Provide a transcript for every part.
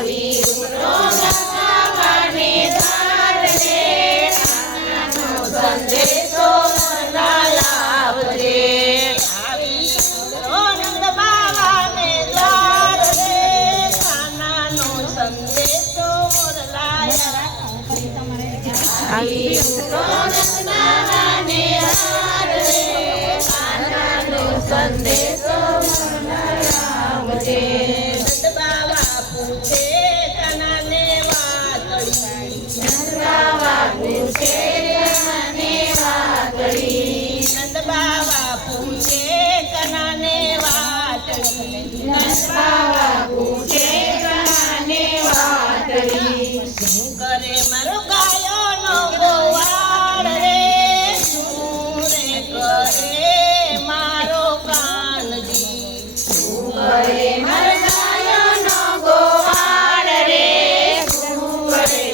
આવી ઉતરો નંદબાવાને દ્વાર રે કાનાનો સંદેશો મોરલા લાવજે આવી ઉતરો નંદબાવાને દ્વાર રે કાનાનો સંદેશો મોરલા આવી ઉતરો નંદબાવાને દ્વાર રે કાનાનો સંદેશો મોરલા લાવજે નંદબાવા પૂછે કાનાને વાતડી નંદબાવા પૂછે કાનાને વાતડી નંદબાવા પૂછે કાનાને વાતડી નંદબાવા પૂછે કાનાને વાતડી શું કરે મારો ગાયોનો ગોવાળ રે શું રે કરે મારો કાનજી શું કરે મારો ગાયોનો ગોવાળ રે શું કરે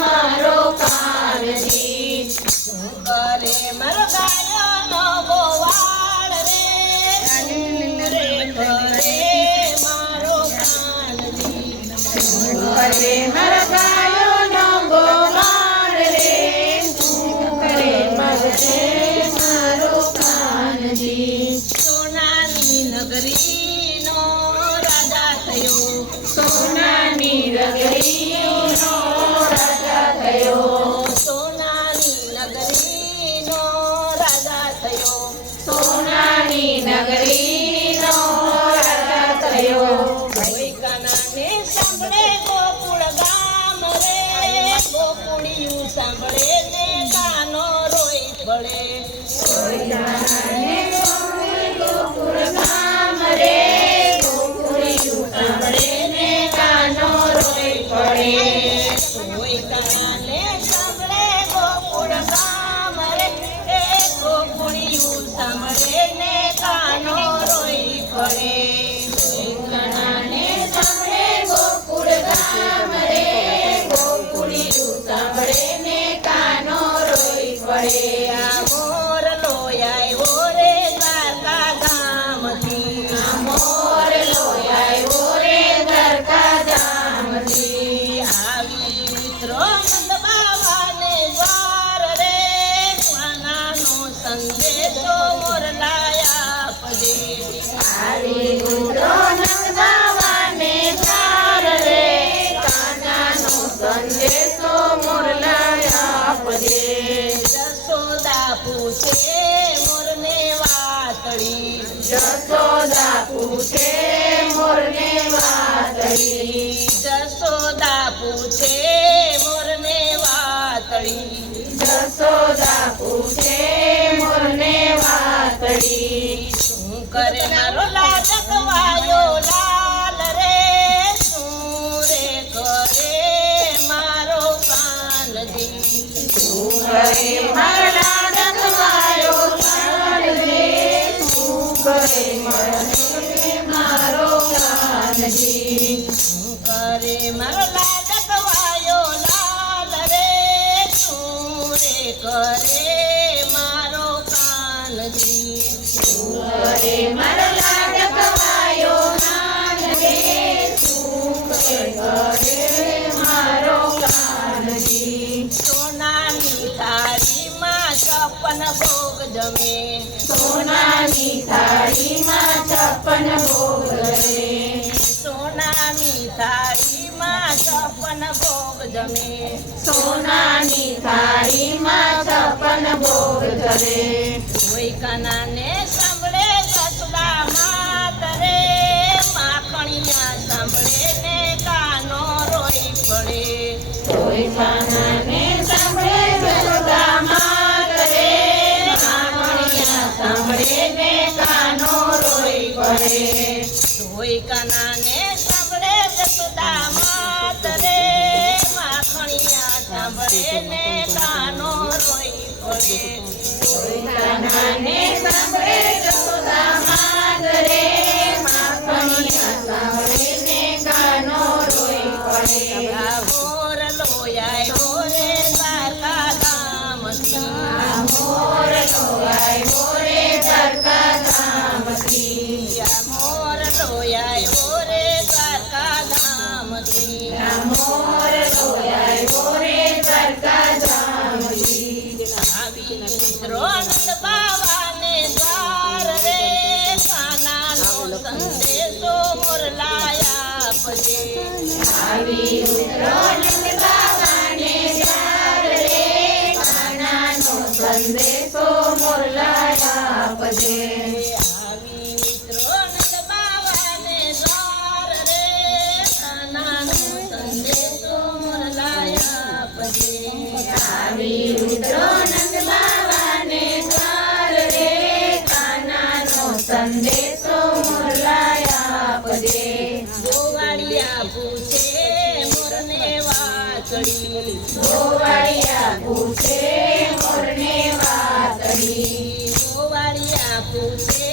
મારો કાનજી શું કરે મારો ગાયોનો ગોવાળ રે શું રે કરે મારો કાનજી શું કરે મારો ગાયોનો ગોવાળ રે શું કરે મારો કાનજી સોનાની નગરીનો રાજા થયો સોનાની નગરીનો રાજા થયો સોનાની નગરીનો રાજા થયો સોનાની નગરીનો રાજા થયો કોઈ કાનાને સાંભળે ગોકુળ ગામ રે ગોકુળિયું સાંભળે ને કાનો રોઈ પડે કોઈ કાનાને સાંભળે ગોકુળ ગામ રે ગોકુળિયું સાંભળે ને કાનો રોઈ પડે કોઈ કાનાને સાંભળે ગોકુળ ગામ રે ગોકુળિયું સાંભળે ને કાનો રોઈ પડે કોઈ કાનાને સાંભળે ગોકુળ ગામ રે ગોકુળિયું સાંભળે ને કાનો રોઈ પડે આ મોરલો આવ્યો રે દ્વારકા ધામથી આ મોરલો આવ્યો રે દ્વારકા ધામથી આવી મિત્રો નંદબાવાને દ્વાર રે કાનાનો સંદેશો મોરલા આપજે આવી મિત્રો નંદબાવાને દ્વાર રે કાનાનો સંદેશો મોરલા આપજે જશોદા પૂછે મોરને વાતડી જશોદા પૂછે મોરને વાતડી જશોદા પૂછે મોરને વાતડી જશોદા પૂછે મોરને વાતડી શું કરે મારો લાડકવાયો લાલ રે શું રે કરે મારો કાનજી શું કરે મારો લાડકવાયો લાલ રે શું કરે મારો કાનજી શું કરે મારો લાડકવાયો લાલ રે શું રે કરે મારો કાનજી શું કરે મારો લાડકવાયો લાલ રે શું કરે મારો કાનજી સોનાની થાળીમાં 56 ભોગ જમે સોનાની થાળીમાં 56 ભોગ જમે સોનાની થાળીમાં 56 ભોગ જમે સોનાની થાળીમાં 56 ભોગ જમે કોઈ કાનાને સાંભળે જસુદા માત રે માખણિયા સાંભળે ને કાનો રોઈ પડે કોઈ કાનાને સાંભળે જસુદા માત રે માખણિયા સાંભળે ને કાનો રોઈ પડે કોઈ કાનાને સાંભળે જસુદા માત રે માખણિયા સાંભળે ને કાનો રોઈ પડે કોઈ કાનાને સાંભળે જસુદા માત રે માખણિયા સાંભળે ને કાનો રોઈ પડે મોરલો આવ્યો રે દ્વારકા ધામથી મોરલો આવ્યો રે દ્વારકા ધામથી મોરલો આવ્યો રે દ્વારકા ધામ આવી ઉતરો નંદ બાવાને દ્વાર રે કાનાનો સંદેશો મોરલાય આપજે આવી ઉતરો નંદ બાવાને દ્વાર રે કાનાનો સંદેશો મોરલાય આપજે આવી ઉતરો નંદ બાવાને દ્વાર રે કાનાનો સંદેશો મોરલાય આપજે ગોવાળિયા પૂછે મોરને વાતડી ગોવાળિયા પૂછે મોરને વાતડી ગોવાળિયા પૂછે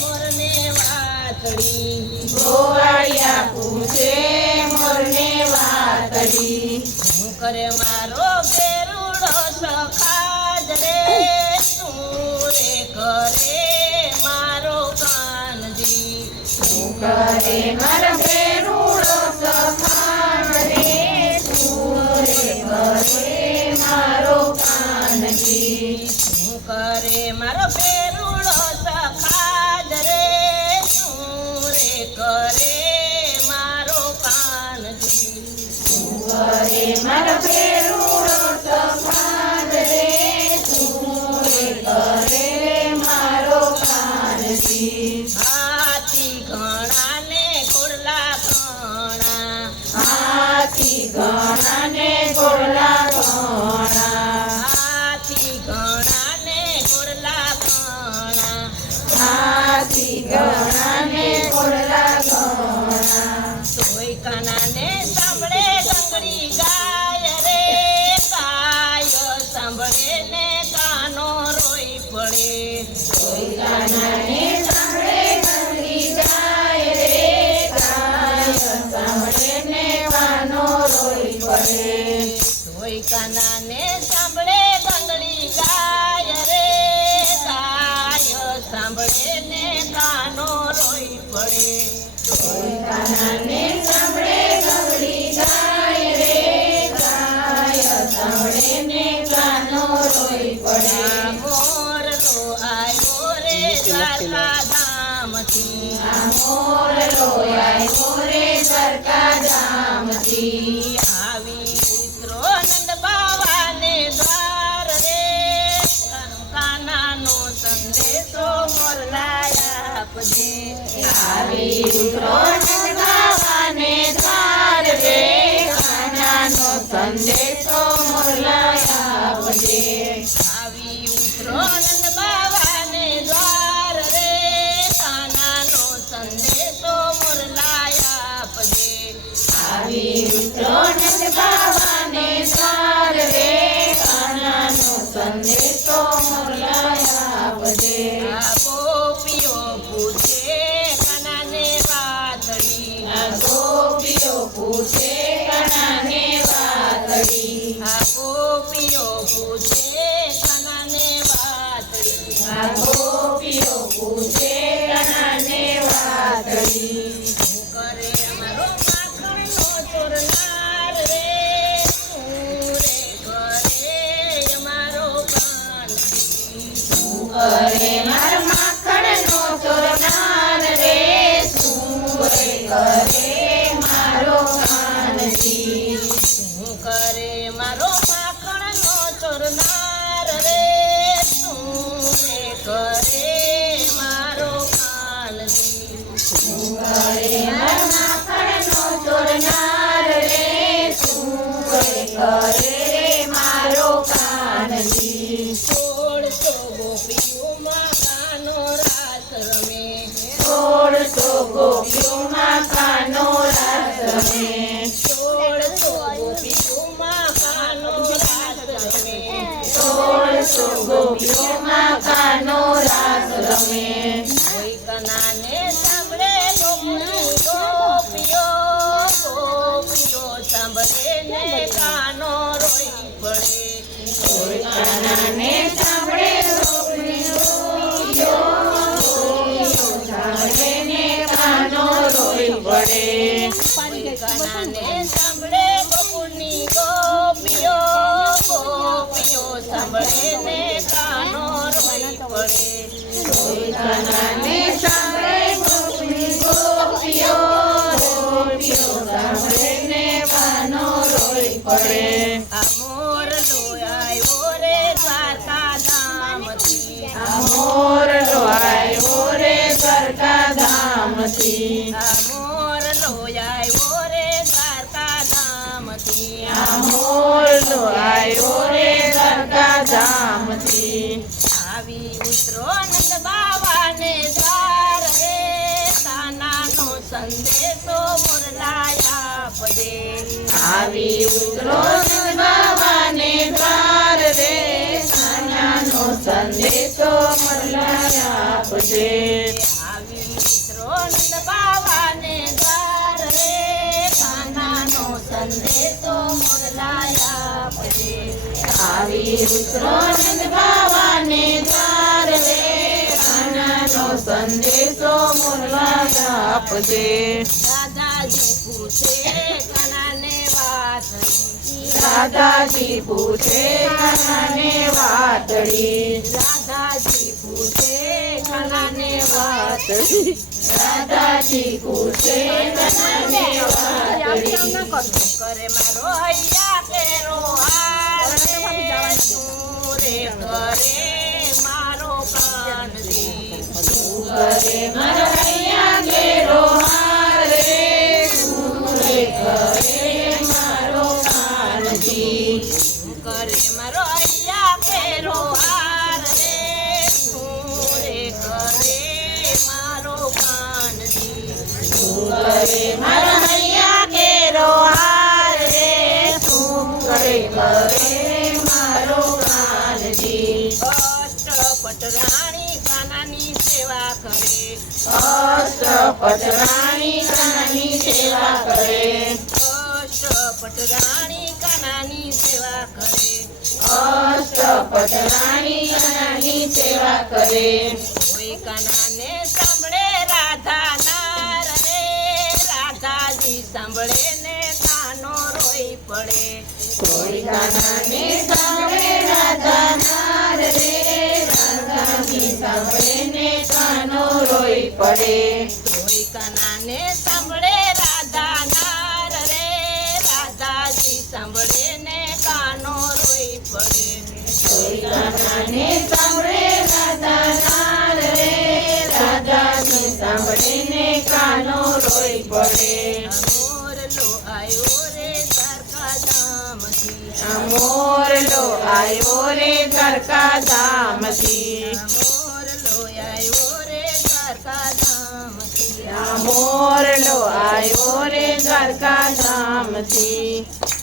મોરને વાતડી ગોવાળિયા પૂછે મોરને વાતડી શું કરે મારો બેરુડો સખાજ રે શું રે કરે મારો કાનજી શું કરે મારો બેરુડો સખાજ રે શું રે કરે મારો કાનજી શું કરે મારો બેરુડો સખાજ રે શું રે કરે મારો કાનજી શું કરે મારો બેરુડો સખાજ રે શું રે કરે મારો કાનજી હાથી ઘણા ને ઘોડલા ઘણા હાથી ઘણા ને ઘોડલા ઘણા હાથી ઘણા ને ઘોડલા ઘણા હાથી ઘણા ને ઘોડલા ઘણા તોય કાના ને સાંભળે ગંગડી ગાય રે ગાય સાંભળે ને કાનો રોઈ પડે તોય કાના ને સાંભળે ગંગડી ગાય રે ગાય સાંભળે ને કાનો રોઈ પડે તોય કાના ને સાંભળે ગંગડી ગાય રે ગાય સાંભળે ને કાનો રોઈ પડે તોય કાના ને સાંભળે ગંગડી ગાય રે ગાય સાંભળે ને કાનો રોઈ પડે મોરલો આવ્યો રે દ્વારકા ધામથી મોરલો આવ્યો રે દ્વારકા ધામથી આવી ઉતરો નંદ બાવાને દ્વાર રે કાનાનો સંદેશો મોરલાય આપજે આવી ઉતરો નંદ બાવાને દ્વાર રે કાનાનો સંદેશો મોરલાય આપજે આવી ઉતરો નંદ બાવાને દ્વાર રે કાનાનો સંદેશો મોરલાય આપજે આવી ઉતરો નંદ બાવાને દ્વાર રે કાનાનો સંદેશો મોરલાય આપજે ગોપીઓ પૂછે કાનાને વાતડી ગોપીઓ પૂછે કાનાને વાતડી ગોપીઓ પૂછે કાનાને વાતડી ગોપીઓ પૂછે કાનાને વાતડી શું કરે અમારો માખણનો ચોરનાર રે શું રે કરે અમારો કાનજી શું કરે મારો માખણનો ચોરનાર રે શું રે કરે મારો કાનજી શું કરે મારો માખણનો ચોરનાર રે શું રે કરે મારો કાનજી શું કરે મારો માખણનો ચોરનાર રે શું રે કરે મારો કાનજી 16 ગોપીઓમાં કાનો રાસ રમે 16 ગોપીઓમાં કાનો રાસ રમે 16 ગોપીઓમાં કાનો રાસ રમે 16 ગોપીઓમાં કાનો રાસ રમે કોઈ કનાને સાંભળે ગોપીઓ ગોપીઓ સાંભળે ને કાનો રોઈ પડે કોઈ કનાને સાંભળે ગોપીઓ સાંભળે ને કાનો રોઈ પડે કોઈ કનાને સાંભળે ગોકુળની ગોપીઓ ગોપીઓ સાંભળે ને કાનો રોઈ પડે કોઈ કનાને સાંભળે ગોકુળની ગોપીઓ ગોપીઓ સાંભળે પડે આ મોરલો આવ્યો રે દ્વારકા ધામથી આ મોરલો આવ્યો રે દ્વારકા ધામથી આ મોરલો આવ્યો રે દ્વારકા ધામથી આ મોરલો આવ્યો રે દ્વારકા ધામથી આવી ઉતરો નંદ બાવાને દ્વાર રે કાનાનો સંદેશો મોરલાયા પડે આવી ઉતરો નંદ બાવાને દ્વાર રે કાનાનો સંદેશો મોરલાયા પડે આવી ઉતરો નંદ બાવાને દ્વાર રે કાનાનો સંદેશો મોરલાયા પડે આવી ઉતરો નંદ બાવાને દ્વાર રે કાનાનો સંદેશો મોરલાયા આપજે દાદાજી પૂછે કાનાને વાતડી દાદાજી પૂછે કાનાને વાતડી દાદાજી પૂછે કાનાને વાતડી દાદાજી પૂછે કાનાને વાતડી કરે મારો હૈયા કેરો હાર રે કરે મારો કાનજી કરે મારો હૈયા કેરો હાર રે કરે મારો કાનજી કરે મારો હૈયા કેરો હાર રે કરે મારો કાનજી કરે મારો હૈયા કેરો હાર રે કરે મારો કાનજી અષ્ટપટ રાણી કાનાની સેવા કરે અષ્ટપટ રાણી કાનાની સેવા કરે અષ્ટપટ રાણી કાનાની સેવા કરે અષ્ટપટ રાણી કાનાની સેવા કરે કોઈ કાનાને સાંભળે રાધા નાર રે રાધાજી સાંભળે ને કાનો રોઈ પડે કોઈ કાનાને સાંભળે રાધા નાર રે રાધાજી સાંભળે ને કાનો રોઈ પડે કોઈ કાનાને સાંભળે રાધા નાર રે રાધાજી સાંભળે ને કાનો રોઈ પડે કોઈ કાનાને સાંભળે રાધા નાર રે રાધાજી સાંભળે ને કાનો રોઈ પડે મોરલો આવ્યો રે દ્વારકા ધામથી મોરલો આવ્યો રે દ્વારકા ધામથી મોરલો આવ્યો રે દ્વારકા ધામથી મોરલો આવ્યો રે દ્વારકા ધામથી